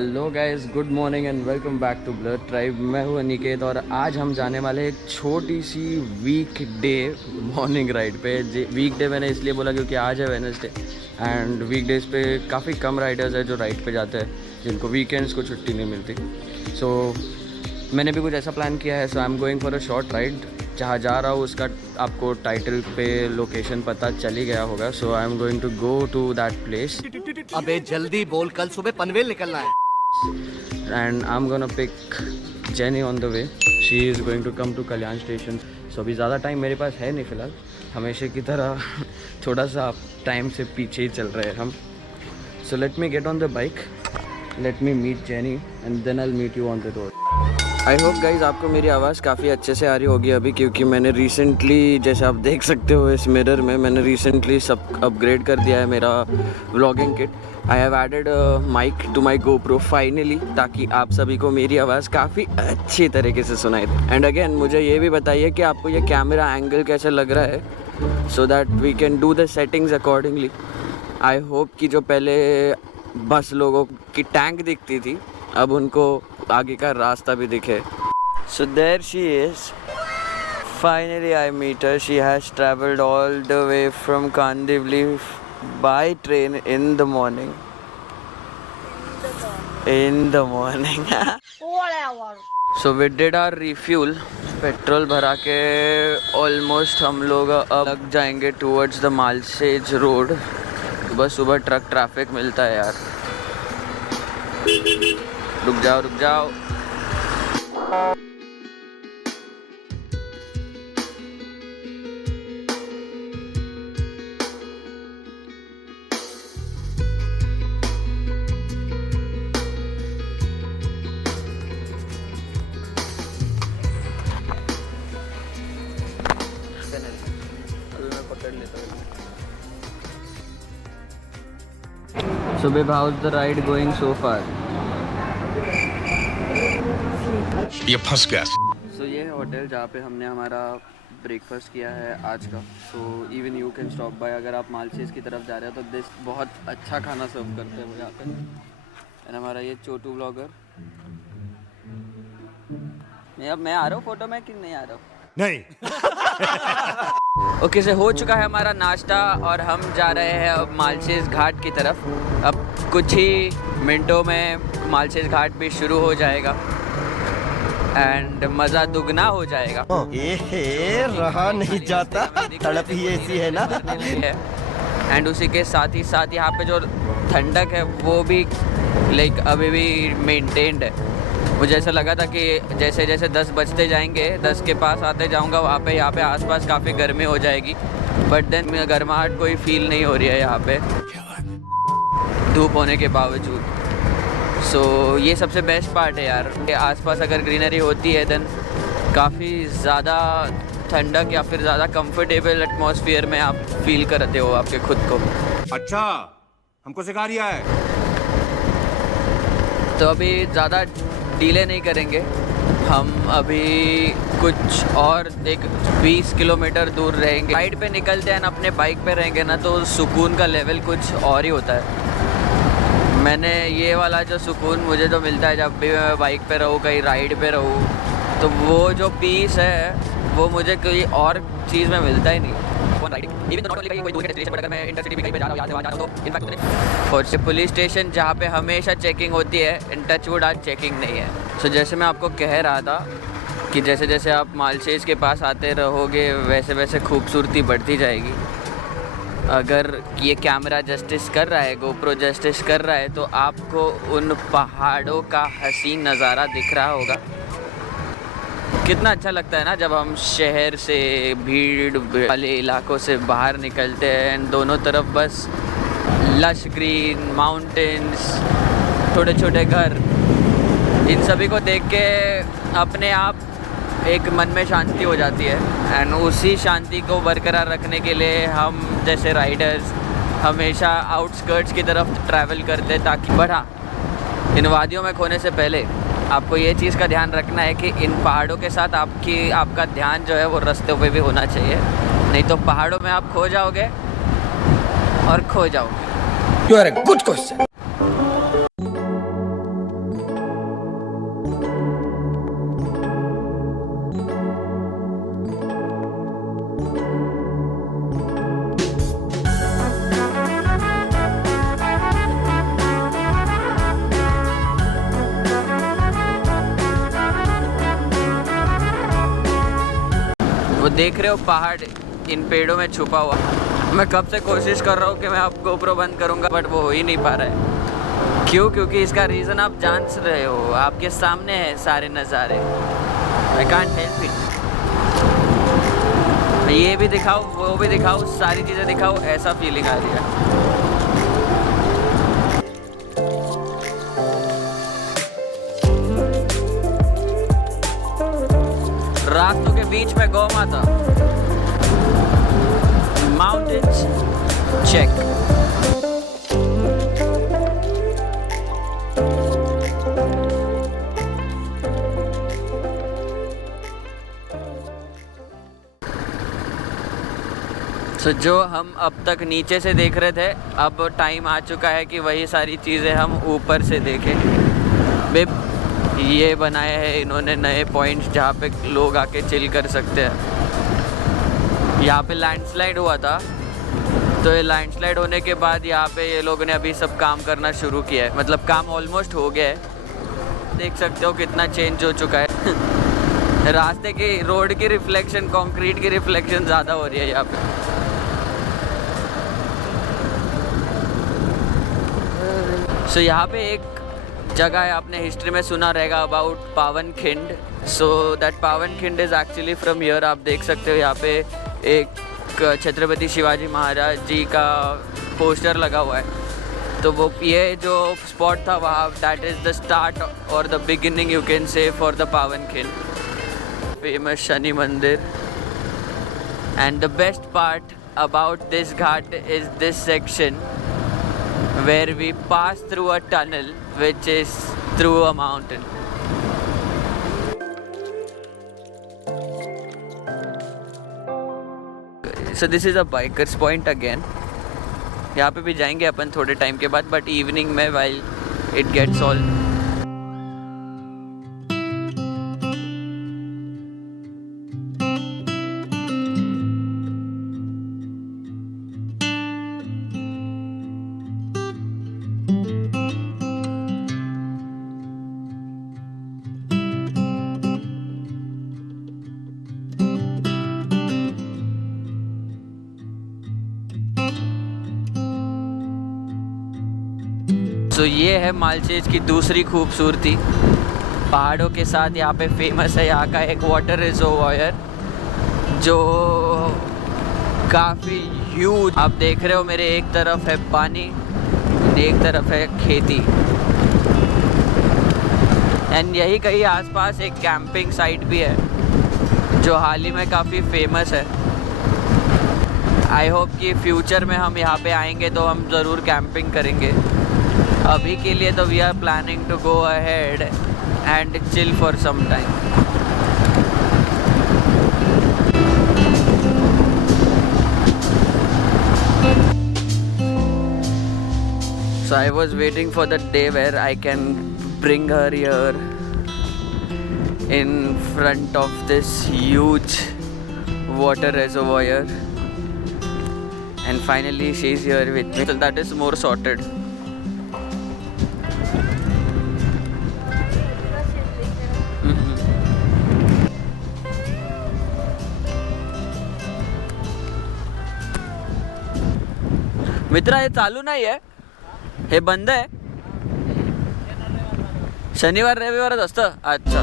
Hello guys, good morning and welcome back to Blur Tribe. मैं हूँ अनिकेत और आज हम जाने वाले एक छोटी सी वीक डे मॉर्निंग राइड पे। वीक डे मैंने इसलिए बोला क्योंकि आज है वेडनेसडे एंड वीक डेज़ पे काफ़ी कम राइडर्स हैं जो राइड पे जाते हैं, जिनको वीकेंड्स को छुट्टी नहीं मिलती। सो मैंने भी कुछ ऐसा प्लान किया है। So I am going for a short ride. जहाँ जा रहा हूँ उसका आपको टाइटल पे लोकेशन पता चल ही गया होगा। So I am going to go to that place. अबे जल्दी बोल, कल सुबह पनवेल निकलना है। And I'm gonna pick Jenny on the way. She is going to come to Kalyan station. सो अभी ज़्यादा टाइम मेरे पास है नहीं फ़िलहाल, हमेशा की तरह थोड़ा सा टाइम से पीछे ही चल रहे हैं हम। So let me get on the bike, let me meet Jenny and then I meet you on the road. I hope guys आपको मेरी आवाज़ काफ़ी अच्छे से आ रही होगी अभी, क्योंकि मैंने रिसेंटली, जैसे आप देख सकते हो इस मिरर में, मैंने रिसेंटली सब अपग्रेड कर दिया है मेरा vlogging kit. I have added mike to my GoPro finally, ताकि आप सभी को मेरी आवाज़ काफ़ी अच्छी तरीके से सुनाई दे। एंड अगेन मुझे ये भी बताइए कि आपको ये कैमरा एंगल कैसा लग रहा है, so that we can do the settings accordingly. I hope कि जो पहले बस लोगों की टैंक दिखती थी, अब उनको आगे का रास्ता भी दिखे। So there she is, finally I meet her. She has travelled all the way from Kandivali by train in the morning. So we did our refuel, petrol भरा के ऑलमोस्ट हम लोग अब लग जाएंगे टूवर्ड्स द मालसेज रोड। सुबह सुबह ट्रक ट्रैफिक मिलता है यार। रुक जाओ। So babe, how's the ride going so far? ये फंस गया। So ये है होटल जहाँ पे हमने हमारा ब्रेकफास्ट किया है आज का। So even you can stop by अगर आप मालसेज की तरफ जा रहे हो तो दिस बहुत अच्छा खाना सर्व करते हैं वो यहाँ पे। एंड हमारा ये छोटू ब्लॉगर। मैं आ रहा हूँ फोटो में कि नहीं आ रहा हूँ? नहीं। ओके से हो चुका है हमारा नाश्ता और हम जा रहे हैं अब मालसेज घाट की तरफ। अब कुछ ही मिनटों में मालसेज घाट भी शुरू हो जाएगा एंड मज़ा दुगना हो जाएगा। रहा नहीं जाता, तड़प ही ऐसी है ना। एंड उसी के साथ ही यहाँ पे जो ठंडक है वो भी लाइक अभी भी मेंटेन्ड है। मुझे ऐसा लगा था कि जैसे जैसे 10 बजते जाएंगे, 10 के पास आते जाऊंगा वहाँ पे यहाँ पे आसपास काफ़ी गर्मी हो जाएगी, बट देन गर्माहट कोई फील नहीं हो रही है यहाँ पे धूप होने के बावजूद। सो ये सबसे बेस्ट पार्ट है यार, आसपास अगर ग्रीनरी होती है देन काफ़ी ज़्यादा ठंडक या फिर ज़्यादा कंफर्टेबल एटमॉस्फेयर में आप फील करते हो आपके खुद को। अच्छा, हमको सिखा रिया है। तो अभी ज़्यादा डीले नहीं करेंगे, हम अभी कुछ और एक 20 किलोमीटर दूर रहेंगे। राइड पे निकलते हैं, अपने बाइक पे रहेंगे ना तो सुकून का लेवल कुछ और ही होता है। मैंने ये वाला जो सुकून मुझे तो मिलता है जब भी मैं बाइक पे रहूँ, कहीं राइड पे रहूँ, तो वो जो पीस है वो मुझे कोई और चीज़ में मिलता ही नहीं। और से पुलिस स्टेशन जहाँ पे हमेशा चेकिंग होती है, इन टचवुड आज चेकिंग नहीं है। सो जैसे मैं आपको कह रहा था कि जैसे जैसे आप मालसेज के पास आते रहोगे वैसे वैसे खूबसूरती बढ़ती जाएगी। अगर ये कैमरा जस्टिस कर रहा है, GoPro जस्टिस कर रहा है, तो आपको उन पहाड़ों का हसीन नज़ारा दिख रहा होगा। कितना अच्छा लगता है ना जब हम शहर से, भीड़ वाले इलाकों से बाहर निकलते हैं एंड दोनों तरफ बस लश ग्रीन माउंटेन्स, छोटे छोटे घर, इन सभी को देख के अपने आप एक मन में शांति हो जाती है। एंड उसी शांति को बरकरार रखने के लिए हम जैसे राइडर्स हमेशा आउटस्कर्ट्स की तरफ ट्रैवल करते हैं, ताकि बढ़ा इन वादियों में खोने से पहले आपको ये चीज़ का ध्यान रखना है कि इन पहाड़ों के साथ आपका ध्यान जो है वो रास्ते पे भी होना चाहिए, नहीं तो पहाड़ों में आप खो जाओगे और खो जाओगे। You are a good question. देख रहे हो पहाड़ इन पेड़ों में छुपा हुआ। मैं कब से कोशिश कर रहा हूँ कि मैं आप GoPro बंद करूँगा, बट वो हो ही नहीं पा रहा है। क्यों? क्योंकि इसका रीज़न आप जान रहे हो, आपके सामने है सारे नज़ारे। I can't help it. ये भी दिखाओ, वो भी दिखाओ, सारी चीज़ें दिखाओ, ऐसा फीलिंग आ रही है। रास्तों के बीच में गौ माता, माउंटेन्स चेक। तो जो हम अब तक नीचे से देख रहे थे, अब टाइम आ चुका है कि वही सारी चीज़ें हम ऊपर से देखें। बेब, ये बनाए हैं इन्होंने नए पॉइंट्स जहाँ पे लोग आके चिल कर सकते हैं। यहाँ पे लैंडस्लाइड हुआ था, तो ये लैंडस्लाइड होने के बाद यहाँ पे ये लोगों ने अभी सब काम करना शुरू किया है। मतलब काम ऑलमोस्ट हो गया है। देख सकते हो कितना चेंज हो चुका है। रास्ते की, रोड की रिफ्लेक्शन, कंक्रीट की रिफ्लेक्शन ज़्यादा हो रही है यहाँ पे। सो यहाँ पे एक जगह है, आपने हिस्ट्री में सुना रहेगा about Pavankhind. So that Pavankhind is actually from here. आप देख सकते हो यहाँ पे एक छत्रपति शिवाजी महाराज जी का पोस्टर लगा हुआ है। तो वो ये जो स्पॉट था वहाँ, दैट इज़ द स्टार्ट और the beginning you can say for the Pavankhind, famous Shani Mandir. And the best part about this ghat is this section where we pass through a tunnel which is through a mountain. So this is a bikers point again. यहाँ पे भी जाएंगे अपन थोड़े time के बाद, but evening में while it gets all तो ये है मालचेज की दूसरी खूबसूरती। पहाड़ों के साथ यहाँ पे फेमस है यहाँ का एक वाटर रिजर्वॉयर जो काफ़ी ह्यूज। आप देख रहे हो मेरे एक तरफ है पानी, एक तरफ है खेती। एंड यही कहीं आसपास एक कैंपिंग साइट भी है जो हाल ही में काफ़ी फेमस है। आई होप कि फ्यूचर में हम यहाँ पे आएंगे तो हम ज़रूर कैंपिंग करेंगे। अभी के लिए तो we are planning to go ahead and chill for some time. So I was waiting for the day where I can bring her here in front of this huge water reservoir, and finally she's here with me. So that is more sorted. मित्रा हे चालू नाही आहे, हे बंद आहे। शनिवार रविवारच असतं। अच्छा,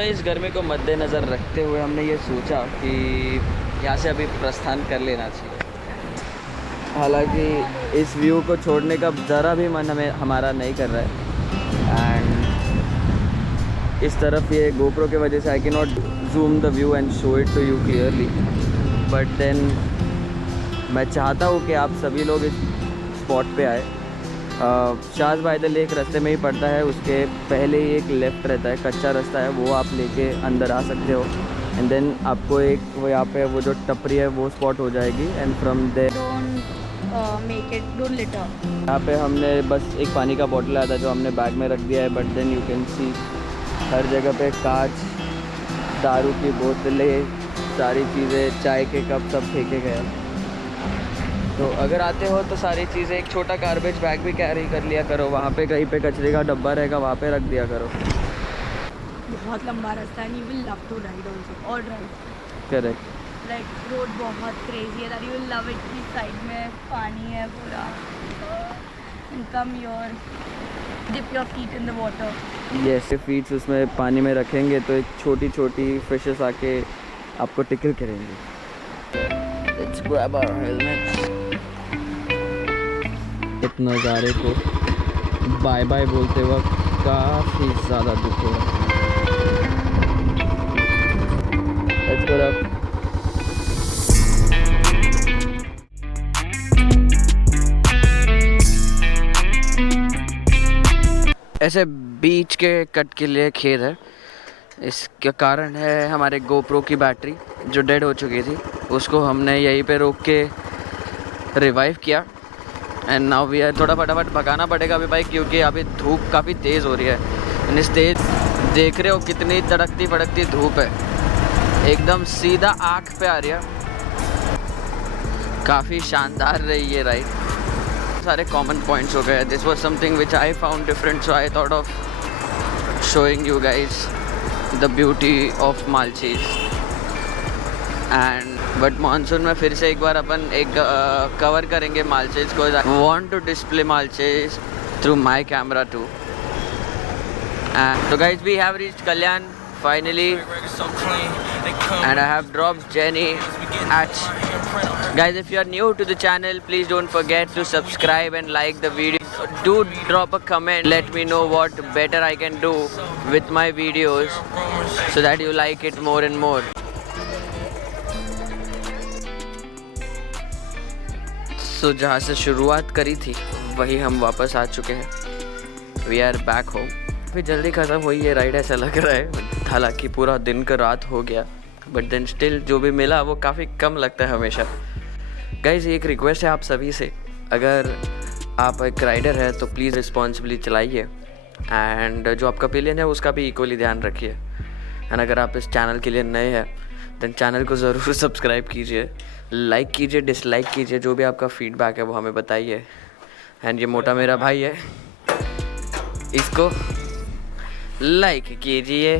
इस गर्मी को मद्देनज़र रखते हुए हमने ये सोचा कि यहाँ से अभी प्रस्थान कर लेना चाहिए। हालांकि इस व्यू को छोड़ने का ज़रा भी मन हमारा नहीं कर रहा है। एंड इस तरफ ये GoPro की वजह से I can not zoom the view and show it to you clearly, but then मैं चाहता हूँ कि आप सभी लोग इस स्पॉट पे आए। शाज बाय द लेक रास्ते में ही पड़ता है, उसके पहले ही एक लेफ़्ट रहता है, कच्चा रास्ता है, वो आप लेके अंदर आ सकते हो। एंड देन आपको एक वो यहाँ पे वो जो टपरी है वो स्पॉट हो जाएगी। And from there don't litter. यहाँ पे हमने बस एक पानी का बॉटल आया था जो हमने बैग में रख दिया है, but then you can see हर जगह पे कांच, दारू की बोतलें, सारी चीज़ें, चाय के कप सब फेंके गए। तो अगर आते हो तो सारी चीज़ें, एक छोटा गार्बेज बैग भी कैरी कर लिया करो, वहाँ पे कहीं पे कचरे का डब्बा रहेगा वहाँ पे रख दिया करो। बहुत लंबा रास्ता है, you will love to ride also और ड्राइव। करेक्ट। लाइक रोड बहुत क्रेजी है, that you will love it कि साइड में पानी है पूरा, and come your dip your feet in the water. Yes, feets उसमें पानी में रखेंगे तो एक छोटी छोटी फिशेस आके आपको टिकल करेंगे। Let's grab our helmets. इस नज़ारे को बाय बाय बोलते वक्त काफ़ी ज़्यादा दुख हो रहा है। Let's go. ऐसे बीच के कट के लिए खेद है, इसका कारण है हमारे गोप्रो की बैटरी जो डेड हो चुकी थी, उसको हमने यहीं पे रोक के रिवाइव किया। एंड नाउ वी आर, थोड़ा फटाफट भगाना पड़ेगा अभी बाइक, क्योंकि अभी धूप काफ़ी तेज़ हो रही है। इस तेज देख रहे हो कितनी तड़कती भड़कती धूप है, एकदम सीधा आँख पे आ रही है। काफ़ी शानदार रही ये राइड, सारे कॉमन पॉइंट्स हो गए। This was something which I found different, so I thought of showing you guys the beauty of Malshej. And but monsoon में फिर से एक बार अपन एक कवर करेंगे मालचीज को। I want to display Malshej through my camera too. And so guys, we have reached Kalyan finally, and I have dropped Jenny at. Guys, if you are new to the channel, please don't forget to subscribe and like the video. Do drop a comment, let me know what better I can do with my videos so that you like it more and more. So जहाँ से शुरुआत करी थी वही हम वापस आ चुके हैं। We are back home. फिर जल्दी ख़त्म हुई ये राइड ऐसा लग रहा है, हालांकि पूरा दिन का रात हो गया, बट देन स्टिल जो भी मिला वो काफ़ी कम लगता है हमेशा। गाइज, एक रिक्वेस्ट है आप सभी से, अगर आप एक राइडर है तो प्लीज़ रिस्पॉन्सिबली चलाइए, एंड जो आपका पिलियन है उसका भी इक्वली ध्यान रखिए। एंड अगर आप इस चैनल के लिए नए हैं देन चैनल को ज़रूर सब्सक्राइब कीजिए, लाइक कीजिए, डिसलाइक कीजिए, जो भी आपका फीडबैक है वो हमें बताइए। एंड ये मोटा मेरा भाई है, इसको लाइक कीजिए।